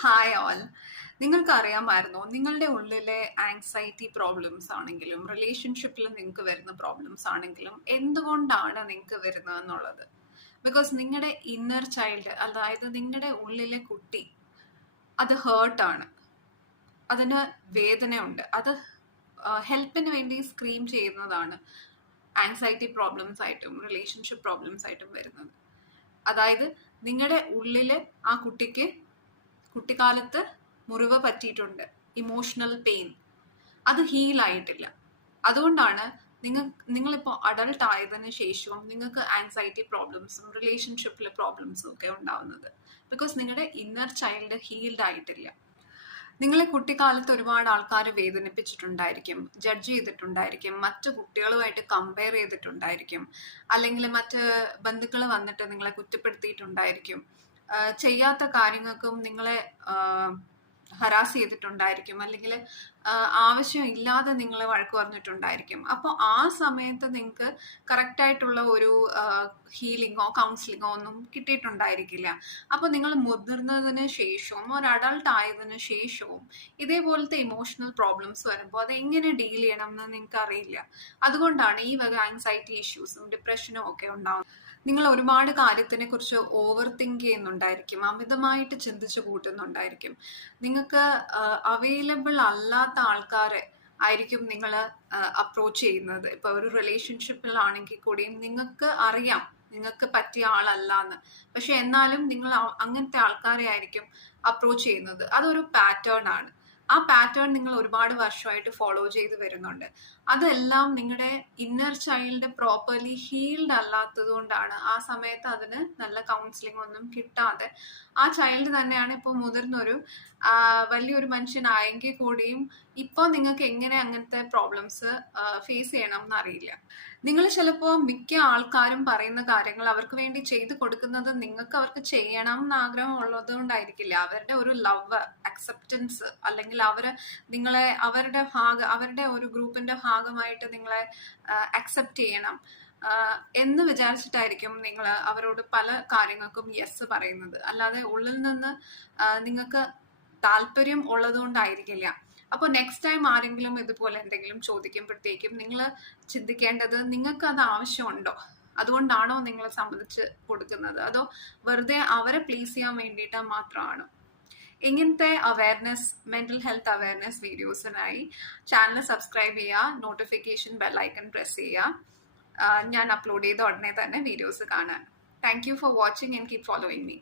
Hi all. നിങ്ങൾക്കറിയാമായിരുന്നോ നിങ്ങളുടെ ഉള്ളിലെ anxiety problems ആണെങ്കിലും റിലേഷൻഷിപ്പിൽ നിങ്ങൾക്ക് വരുന്ന പ്രോബ്ലംസ് ആണെങ്കിലും എന്തുകൊണ്ടാണ് നിങ്ങൾക്ക് വരുന്നത് എന്നുള്ളത്? ബിക്കോസ് നിങ്ങളുടെ ഇന്നർ ചൈൽഡ്, അതായത് നിങ്ങളുടെ ഉള്ളിലെ കുട്ടി, അത് ഹേർട്ടാണ്, അതിന് വേദനയുണ്ട്, അത് ഹെൽപ്പിന് വേണ്ടി സ്ക്രീം ചെയ്യുന്നതാണ് ആങ്സൈറ്റി പ്രോബ്ലംസ് ആയിട്ടും റിലേഷൻഷിപ്പ് പ്രോബ്ലംസ് ആയിട്ടും വരുന്നത്. അതായത് നിങ്ങളുടെ ഉള്ളില് ആ കുട്ടിക്ക് കുട്ടിക്കാലത്ത് മുറിവ് പറ്റിയിട്ടുണ്ട്, ഇമോഷണൽ പെയിൻ, അത് ഹീൽ ആയിട്ടില്ല. അതുകൊണ്ടാണ് നിങ്ങളിപ്പോൾ അഡൾട്ട് ആയതിനു ശേഷവും നിങ്ങൾക്ക് ആങ്സൈറ്റി പ്രോബ്ലംസും റിലേഷൻഷിപ്പിലെ പ്രോബ്ലംസും ഒക്കെ ഉണ്ടാവുന്നത്. ബിക്കോസ് നിങ്ങളുടെ ഇന്നർ ചൈൽഡ് ഹീൽഡ് ആയിട്ടില്ല. നിങ്ങളെ കുട്ടിക്കാലത്ത് ഒരുപാട് ആൾക്കാർ വേദനിപ്പിച്ചിട്ടുണ്ടായിരിക്കും, ജഡ്ജ് ചെയ്തിട്ടുണ്ടായിരിക്കും, മറ്റു കുട്ടികളുമായിട്ട് കമ്പയർ ചെയ്തിട്ടുണ്ടായിരിക്കും, അല്ലെങ്കിൽ മറ്റ് ബന്ധുക്കൾ വന്നിട്ട് നിങ്ങളെ കുറ്റപ്പെടുത്തിയിട്ടുണ്ടായിരിക്കും, ചെയ്യാത്ത കാര്യങ്ങൾക്കും നിങ്ങളെ ഹരാസ് ചെയ്തിട്ടുണ്ടായിരിക്കും, അല്ലെങ്കിൽ ആവശ്യമില്ലാതെ നിങ്ങളെ വഴക്ക് പറഞ്ഞിട്ടുണ്ടായിരിക്കും. അപ്പോൾ ആ സമയത്ത് നിങ്ങൾക്ക് കറക്റ്റായിട്ടുള്ള ഒരു ഹീലിങ്ങോ കൗൺസിലിങ്ങോ ഒന്നും കിട്ടിയിട്ടുണ്ടായിരിക്കില്ല. അപ്പോൾ നിങ്ങൾ മുതിർന്നതിന് ശേഷവും ഒരു അഡൾട്ട് ആയതിനു ശേഷവും ഇതേപോലത്തെ ഇമോഷണൽ പ്രോബ്ലംസ് വരുമ്പോൾ അത് എങ്ങനെ ഡീൽ ചെയ്യണം എന്ന് നിങ്ങൾക്ക് അറിയില്ല. അതുകൊണ്ടാണ് ഈ വക ആങ്സൈറ്റി ഇഷ്യൂസും ഡിപ്രഷനും ഒക്കെ ഉണ്ടാകുന്നത്. നിങ്ങൾ ഒരുപാട് കാര്യത്തിനെ കുറിച്ച് ഓവർ തിങ്ക് ചെയ്യുന്നുണ്ടായിരിക്കും, അമിതമായിട്ട് ചിന്തിച്ചു കൂട്ടുന്നുണ്ടായിരിക്കും. നിങ്ങൾക്ക് അവൈലബിൾ അല്ലാത്ത ആൾക്കാരെ ആയിരിക്കും നിങ്ങൾ അപ്രോച്ച് ചെയ്യുന്നത്. ഇപ്പൊ ഒരു റിലേഷൻഷിപ്പിലാണെങ്കിൽ കൂടിയും നിങ്ങൾക്ക് അറിയാം നിങ്ങൾക്ക് പറ്റിയ ആളല്ല എന്ന്, പക്ഷെ എന്നാലും നിങ്ങൾ അങ്ങനത്തെ ആൾക്കാരെ ആയിരിക്കും അപ്രോച്ച് ചെയ്യുന്നത്. അതൊരു പാറ്റേൺ ആണ്. ആ പാറ്റേൺ നിങ്ങൾ ഒരുപാട് വർഷമായിട്ട് ഫോളോ ചെയ്ത് വരുന്നുണ്ട്. അതെല്ലാം നിങ്ങളുടെ ഇന്നർ ചൈൽഡ് പ്രോപ്പർലി ഹീൽഡ് അല്ലാത്തത് കൊണ്ടാണ് ആ സമയത്ത് അതിന് നല്ല കൗൺസിലിംഗ് ഒന്നും കിട്ടാതെ ആ ചൈൽഡ് തന്നെയാണ് ഇപ്പോൾ മുതിർന്നൊരു വലിയൊരു മനുഷ്യനായെങ്കിൽ കൂടിയും ഇപ്പോൾ നിങ്ങൾക്ക് എങ്ങനെ അങ്ങനത്തെ പ്രോബ്ലംസ് ഫേസ് ചെയ്യണം എന്നറിയില്ല. നിങ്ങൾ ചിലപ്പോൾ മിക്ക ആൾക്കാരും പറയുന്ന കാര്യങ്ങൾ അവർക്ക് വേണ്ടി ചെയ്തു കൊടുക്കുന്നത് നിങ്ങൾക്ക് അവർക്ക് ചെയ്യണം എന്ന് ആഗ്രഹം ഉള്ളത് കൊണ്ടായിരിക്കില്ല. അവരുടെ ഒരു ലവ്, അക്സെപ്റ്റൻസ്, അല്ലെങ്കിൽ നിങ്ങളെ അവരുടെ ഒരു ഗ്രൂപ്പിന്റെ ഭാഗമായിട്ട് നിങ്ങളെ അക്സെപ്റ്റ് ചെയ്യണം എന്ന് വിചാരിച്ചിട്ടായിരിക്കും നിങ്ങൾ അവരോട് പല കാര്യങ്ങൾക്കും യെസ് പറയുന്നത്. അല്ലാതെ ഉള്ളിൽ നിന്ന് നിങ്ങൾക്ക് താല്പര്യം ഉള്ളത് കൊണ്ടായിരിക്കില്ല. അപ്പോൾ നെക്സ്റ്റ് ടൈം ആരെങ്കിലും ഇതുപോലെ എന്തെങ്കിലും ചോദിക്കുമ്പോഴത്തേക്കും നിങ്ങൾ ചിന്തിക്കേണ്ടത് നിങ്ങൾക്ക് അത് ആവശ്യമുണ്ടോ, അതുകൊണ്ടാണോ നിങ്ങൾ സമ്മതിച്ച് കൊടുക്കുന്നത്, അതോ വെറുതെ അവരെ പ്ലീസ് ചെയ്യാൻ വേണ്ടിയിട്ട് മാത്രമാണോ? ഇങ്ങനത്തെ അവയർനെസ്, മെന്റൽ ഹെൽത്ത് അവയർനെസ് വീഡിയോസിനായി ചാനൽ സബ്സ്ക്രൈബ് ചെയ്യുക, നോട്ടിഫിക്കേഷൻ ബെല്ലൈക്കൺ പ്രസ് ചെയ്യുക. ഞാൻ അപ്ലോഡ് ചെയ്ത ഉടനെ തന്നെ വീഡിയോസ് കാണാൻ. Thank you for watching and keep following me.